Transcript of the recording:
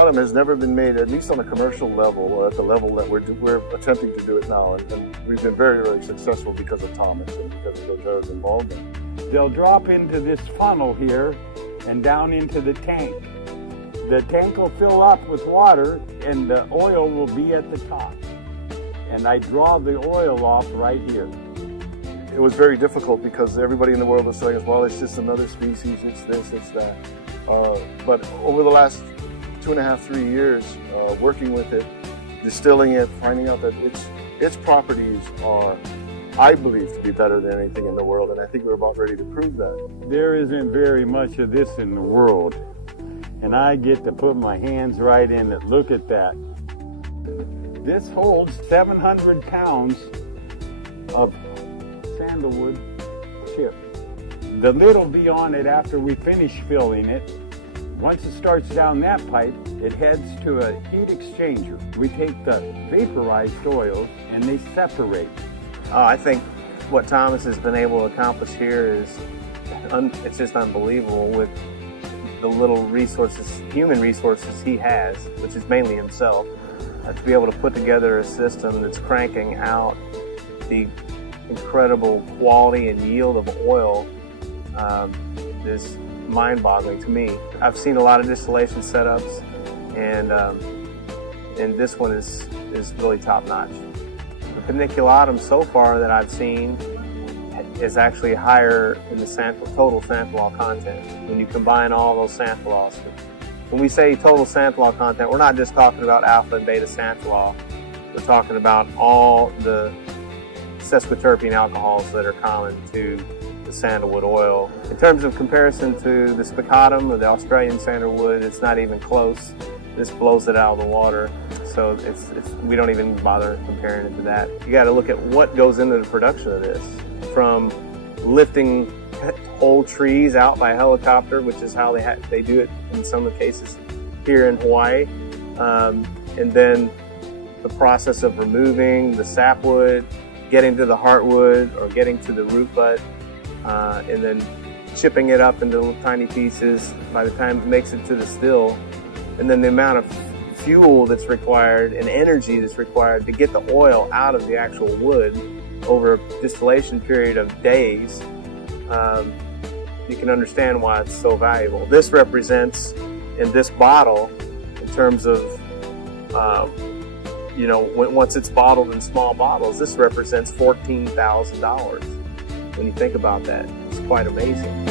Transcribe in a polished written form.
bottom has never been made, at least on a commercial level, or at the level that we're attempting to do it now. And we've been very, very successful because of Thomas and because of doTERRA's involvement. They'll drop into this funnel here and down into the tank. The tank will fill up with water and the oil will be at the top. And I draw the oil off right here. It was very difficult because everybody in the world was saying, well, it's just another species, it's this, it's that. But over the last 2.5, 3 years, working with it, distilling it, finding out that its properties are, I believe, to be better than anything in the world, and I think we're about ready to prove that. There isn't very much of this in the world, and I get to put my hands right in it. Look at that. This holds 700 pounds of sandalwood chip. The lid will be on it after we finish filling it. Once it starts down that pipe, it heads to a heat exchanger. We take the vaporized oils and they separate. I think what Thomas has been able to accomplish here is, it's just unbelievable with the little resources, human resources he has, which is mainly himself, to be able to put together a system that's cranking out the incredible quality and yield of oil is mind-boggling to me. I've seen a lot of distillation setups, and this one is really top-notch. The paniculatum so far that I've seen is actually higher in the total xanthol content when you combine all those xanthols. When we say total xanthol content, we're not just talking about alpha and beta xanthol. We're talking about all the sesquiterpene alcohols that are common to the sandalwood oil. In terms of comparison to the spicatum or the Australian sandalwood, it's not even close. This blows it out of the water. So we don't even bother comparing it to that. You got to look at what goes into the production of this, from lifting whole trees out by helicopter, which is how they do it in some of the cases here in Hawaii, and then the process of removing the sapwood, getting to the heartwood or getting to the root bud, and then chipping it up into little tiny pieces by the time it makes it to the still, and then the amount of fuel that's required and energy that's required to get the oil out of the actual wood over a distillation period of days. You can understand why it's so valuable. This represents, in this bottle, in terms of, once it's bottled in small bottles, this represents $14,000. When you think about that, it's quite amazing.